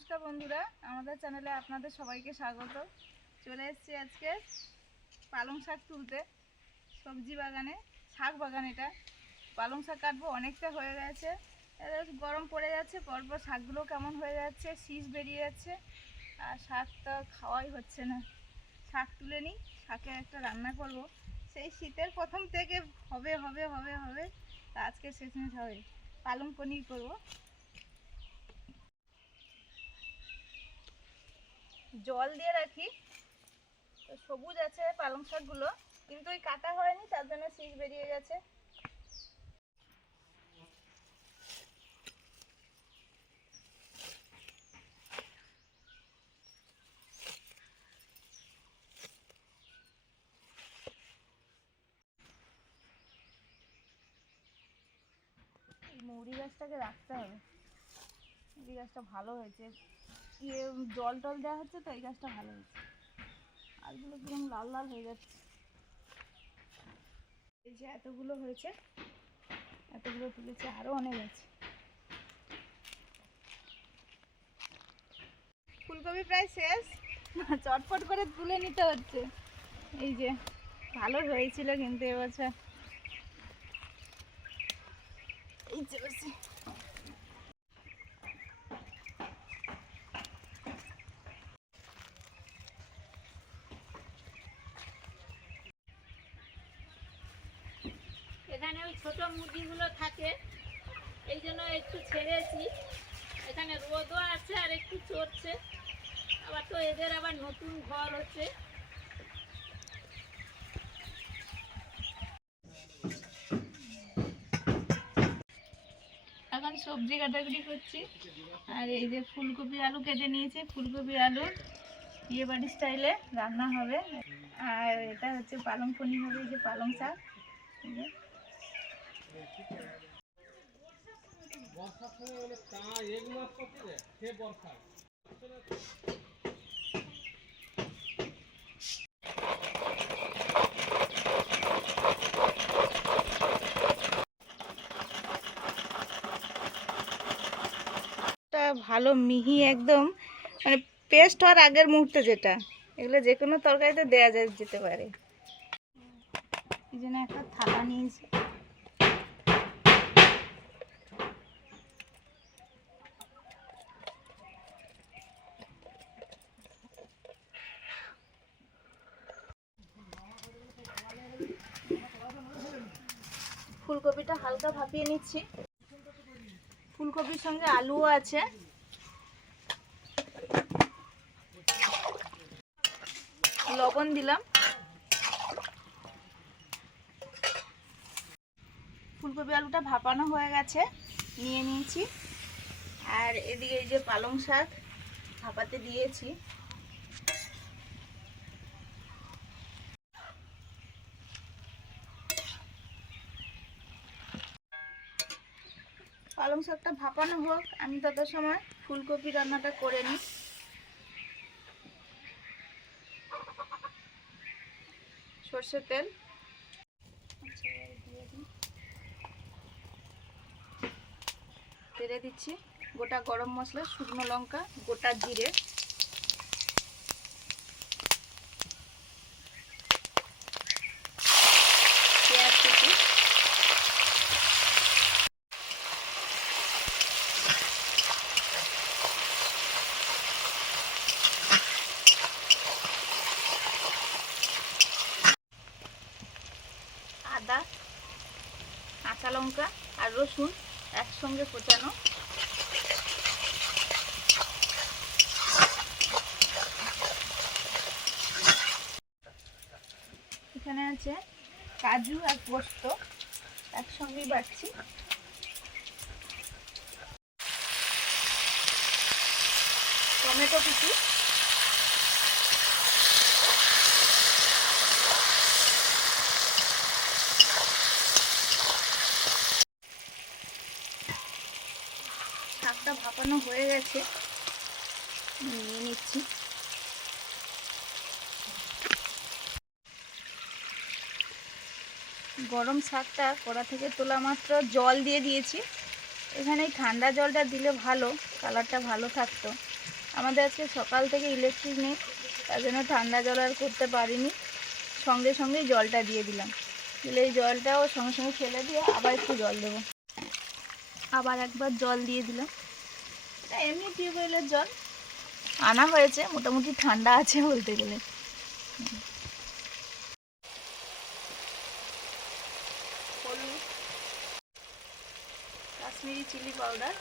নমস্কার বন্ধুরা, আমাদের চ্যানেলে আপনাদের সবাইকে স্বাগত। চলে এসেছি আজকে পালং শাক তুলতে। সবজি বাগানে, শাক বাগান এটা। পালং শাক কাটবো, অনেকটা হয়ে গেছে। গরম পড়ে যাচ্ছে, পরপর শাকগুলো কেমন হয়ে যাচ্ছে, শীষ বেরিয়ে যাচ্ছে, আর শাকটা খাওয়াই হচ্ছে না। শাক তুলে নিই, শাকে একটা রান্না করব। সেই শীতের প্রথম থেকে হবে হবে হবে হবে, তা আজকে শেষমেশ হবে। পালং পনির করবো। জল দিয়ে রাখি, তো সবুজ আছে পালং শাকগুলো, কিন্তু ওই কাটা হয়নি, তার জন্য শীষ বেরিয়ে গেছে। এই মৌরি গাছটাকে রাখতে হবে, এই গাছটা ভালো হয়েছে। জল টল দেওয়া হচ্ছে, তো এই গাছটা ভালো হয়েছে। আরগুলো কিরকম লাল লাল হয়ে যাচ্ছে। এই যে এতগুলো হয়েছে, এতগুলো তুলেছে, আরো অনেক আছে। ফুলকপি প্রায় শেষ, চটপট করে তুলে নিতে হচ্ছে। এই যে ভালো হয়েছিল কিন্তু এবছর। এই যে এখানে ওই ছোট মুরগিগুলো থাকে, এই জন্য একটু ছেড়েছি। এখানে রোদও আছে আর একটু চড়ছে, আবার তো এদের আবার নতুন ঘর হচ্ছে। এখন সবজি কাটাকুটি করছি, আর এই যে ফুলকপি আলু কেটে নিয়েছি। ফুলকপি আলু বিয়ে বাড়ি স্টাইলে রান্না হবে। আর এটা হচ্ছে পালং পনির হবে, এই যে পালং শাক। ভালো মিহি একদম, মানে পেস্ট হওয়ার আগের মুহূর্তে যেটা, এগুলো যে কোনো তরকারিতে দেওয়া যেতে পারে। এই জন্য একটা থালা নিয়েছি। ফুলকপিটা হালকা ভাপিয়ে নিচ্ছি। ফুলকপির সঙ্গে আলুও আছে। লবণ দিলাম। ফুলকপি আলুটা ভাপানো হয়ে গেছে, নিয়ে নিয়েছি। আর এদিকে এই যে পালং শাক ভাপাতে দিয়েছি। পালং শাকটা ভাপানো হোক, আমি তত সময় ফুলকপি রান্নাটা করে নিই। সর্ষের তেল তেলে দিচ্ছি, গোটা গরম মশলা, শুকনো লঙ্কা, গোটা জিরে, পেঁয়াজ কুচি, আদা, কাঁচা লঙ্কা আর রসুন একসঙ্গে কোচানো। এখানে আছে কাজু আর পোস্ত, একসঙ্গেই বাটছি। টমেটো কুচি, শাকটা ভাপানো হয়ে গেছে, নিয়ে নিচ্ছি। গরম শাকটা কড়া থেকে তোলা মাত্র জল দিয়ে দিয়েছি। এখানে এই ঠান্ডা জলটা দিলে ভালো, কালারটা ভালো থাকতো। আমাদের আজকে সকাল থেকে ইলেকট্রিক নেই, তার জন্য ঠান্ডা জল আর করতে পারিনি। সঙ্গে সঙ্গেই জলটা দিয়ে দিলাম, দিলে এই জলটাও সঙ্গে সঙ্গে ফেলে দিয়ে আবার একটু জল দেবো। আবার একবার জল দিয়ে দিলাম। এমনি টিউবওয়েলের জল আনা হয়েছে, মোটামুটি ঠান্ডা আছে বলতে গেলে। হলুদ, কাশ্মীরি চিলি পাউডার,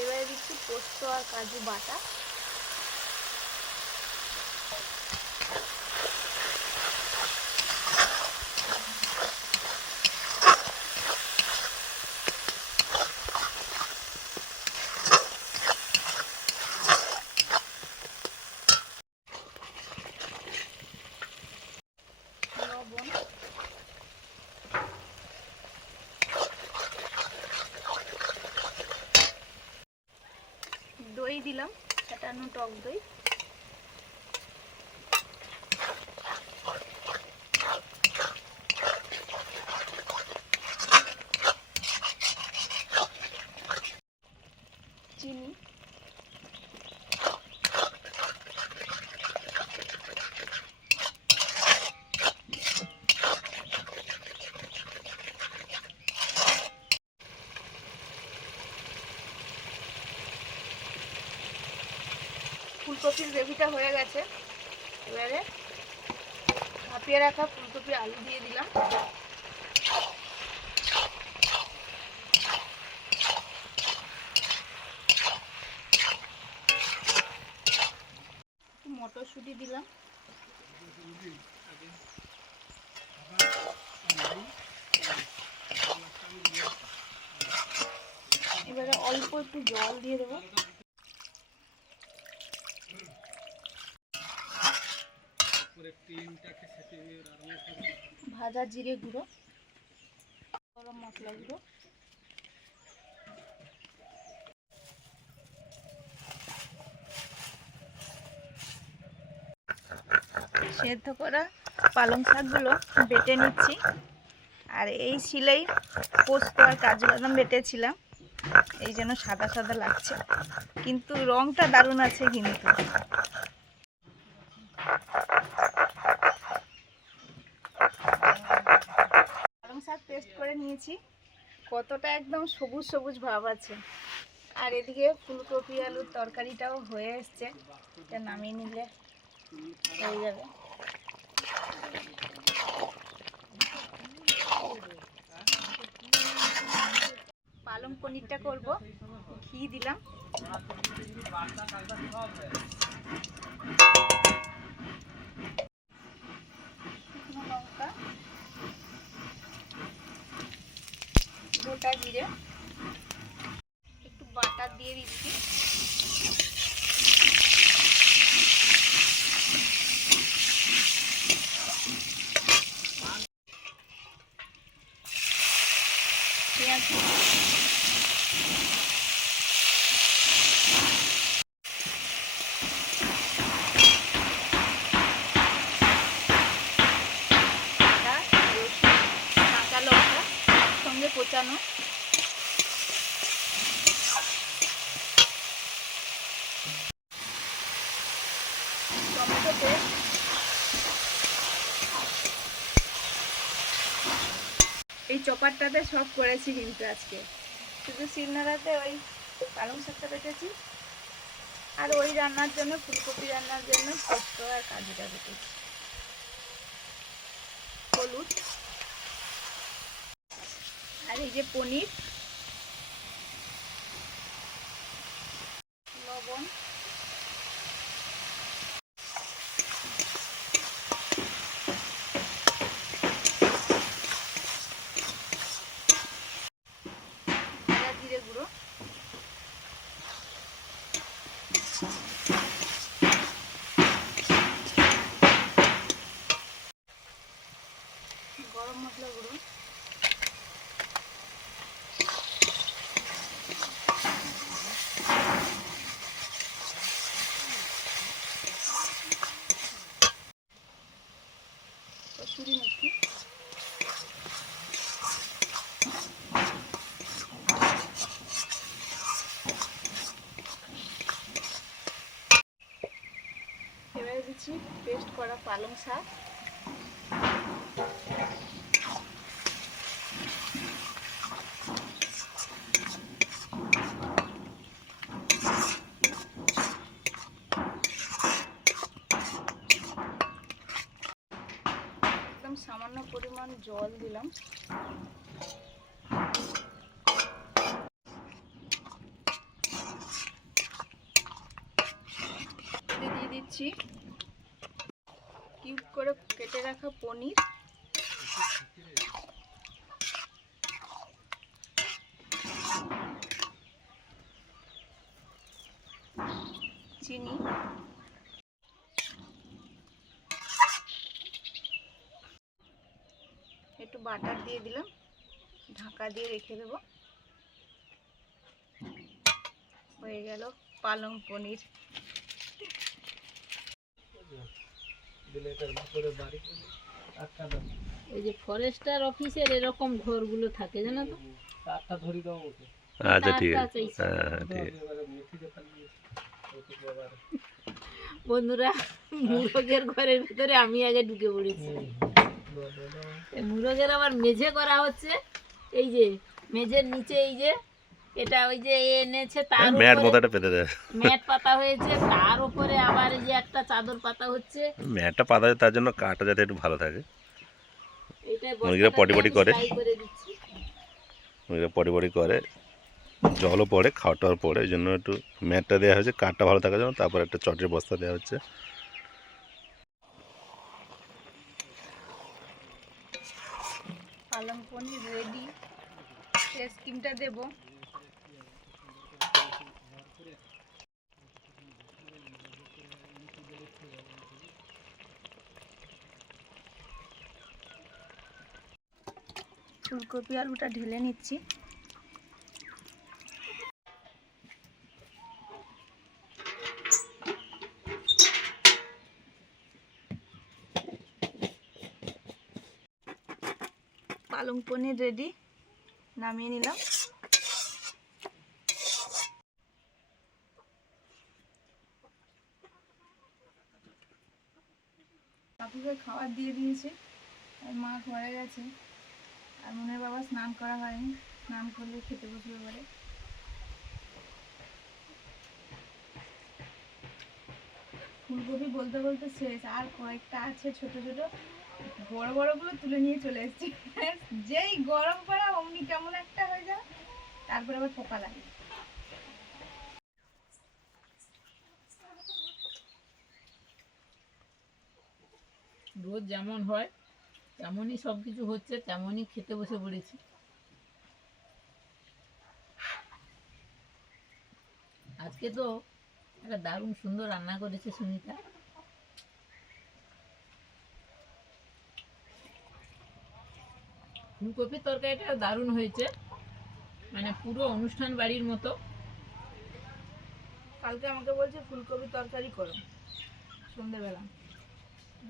এবারে দিচ্ছি পোস্ত আর কাজু বাটা, লবণ, দই দিলাম, ফেটানো টক দই, চিনি, ফুলকপির গ্রেভিটা হয়ে গেছে। এবারে ভাপিয়ে রাখা ফুলকপি আলু দিয়ে দিলাম, মটরশুঁটি দিলাম, এবারে অল্প একটু জল দিয়ে দেবো, ভাজা জিরে গুঁড়ো, গরম মশলা গুঁড়ো, সেদ্ধ করা পালং শাকগুলো বেটে নিচ্ছি। আর এই শিলেই পোস্ত আর কাজু বাদাম বেটেছিলাম, এই জন্য সাদা সাদা লাগছে, কিন্তু রংটা দারুণ আছে। কিন্তু পালং শাক পেস্ট করে নিয়েছি, কতটা একদম সবুজ সবুজ ভাব আছে। আর এদিকে ফুলকপি আলুর তরকারিটাও হয়ে এসছে, এটা নামিয়ে নিলে হয়ে যাবে। পালং পনিরটা করব, ঘি দিলাম, শুকনো লঙ্কা, গোটা জিরে, একটু বাটার দিয়ে দিচ্ছি, পেঁয়াজ, কাঁচা লঙ্কা সঙ্গে কোচানো, টমেটো পেস্ট, এই চপারটাতে সব করেছি কিন্তু আজকে, শুধু শিলনোড়াতে ওই পালং শাকটা বেটেছি, আর ওই রান্নার জন্য ফুলকপি রান্নার জন্য পোস্ত আর কাজুটা বেটেছি। হলুদ, আর এই যে পনির, লবণ, জিরে গুঁড়ো, গরম মশলা গুঁড়ো, কসুরি মেথি, এবারে দিচ্ছি পেস্ট করা পালং শাক, একদম সামান্য পরিমাণ জল দিলাম, দিয়ে দিচ্ছি কিউব করে কেটে রাখা পনির, চিনি, একটু বাটার দিয়ে দিলাম, ঢাকা দিয়ে রেখে দেব। হয়ে গেল পালং পনির। ওই যে ফরেস্টার অফিসের এরকম ঘরগুলো থাকে জানো তো? আচ্ছা ঠিক তারটা আছে, চাইছে। হ্যাঁ ঠিক আছে। বন্ধুরা, মুরগের ঘরের ভিতরে আমি আগে ঢুকে পড়েছি। এই মুরগের আবার মেঝে করা হচ্ছে, এই যে মেঝের নিচে এই যে এটা ওই যে এনেছে তার ম্যাট মতো উপরে একটা পেতে দেয়, ম্যাট পাতা হয়েছে, তার উপরে আবার এই যে একটা চাদর পাতা হচ্ছে। ম্যাটটা পাতা যায় তার জন্য কাঠটা যাতে একটু ভালো থাকে। এইটাই মুরগিরা পটি পটি করে, করে দিচ্ছি। মুরগিরা পটি পটি করে, জলও পড়ে, খাওয়া টাওয়ার পড়ে, এই জন্য একটু ম্যাটটা দেওয়া হয়েছে কাঠটা ভালো থাকার জন্য। তারপর একটা চটের বস্তা দেওয়া হচ্ছে। পালং পনির রেডি, ফেস ক্রিমটা দেবো। ফুলকপি আলুটা ঢেলে নিচ্ছি। পালং পনির রেডি, নামিয়ে নিলাম। কাকুকে খাবার দিয়ে দিয়েছি, আর মা ঘরে গেছে, আর মনের বাবা স্নান করা হয়নি, স্নান করলে খেতে বসবে এবারে। ফুলকপি বলতে বলতে শেষ, আর কয়েকটা আছে ছোট ছোট, বড় বড়গুলো তুলে নিয়ে চলে এসেছি। যেই গরম পড়ে অমনি কেমন একটা হয়ে যায়, তারপরে আবার পোকা লাগে। রোজ যেমন হয় তেমনই সব কিছু হচ্ছে, তেমনই খেতে বসে পড়েছি। আজকে তো একটা দারুণ সুন্দর রান্না করেছে সুনিতা। ফুলকপির তরকারিটা দারুণ হয়েছে, মানে পুরো অনুষ্ঠান বাড়ির মতো। কালকে আমাকে বলছে ফুলকপি তরকারি করো সন্ধ্যেবেলা,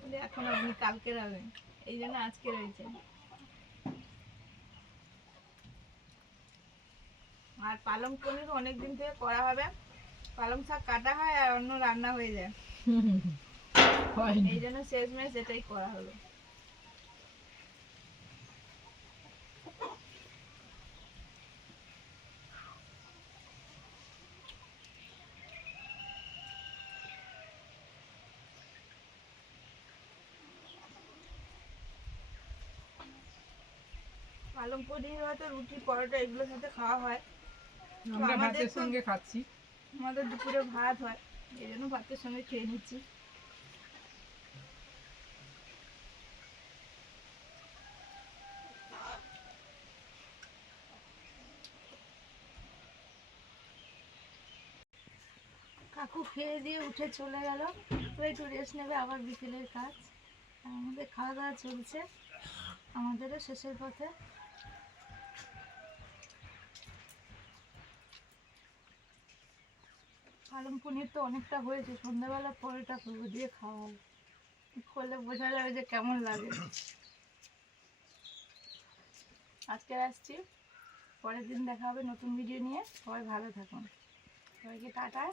বলে এখন আপনি কালকে রাখবেন, এই জন্য আজকে রয়েছে। আর পালং পনির অনেক দিন থেকে করা হবে, পালং শাক কাটা হয় আর অন্য রান্না হয়ে যায়, এই জন্য শেষমেশ এটাই করা হলো। পালং পনির হয়তো রুটি পরোটা এগুলোর সাথে খাওয়া হয়, আমরা ভাতের সঙ্গে খাচ্ছি। আমাদের দুপুরে ভাত হয়, এই জন্য ভাতের সঙ্গে খেয়ে নিচ্ছি। কাকু খেয়ে দিয়ে উঠে চলে গেল, তো একটু রেস্ট নেবে, আবার বিকেলের কাজ। আর আমাদের খাওয়া দাওয়া চলছে, আমাদেরও শেষের পথে। পালং পনির তো অনেকটা হয়েছে, সন্ধ্যাবেলা পরোটা করবো দিয়ে খাওয়া হবে। করলে বোঝা যাবে যে কেমন লাগে। আজকে আসছি, পরের দিন দেখা হবে নতুন ভিডিও নিয়ে। সবাই ভালো থাকুন, সবাইকে টাটা।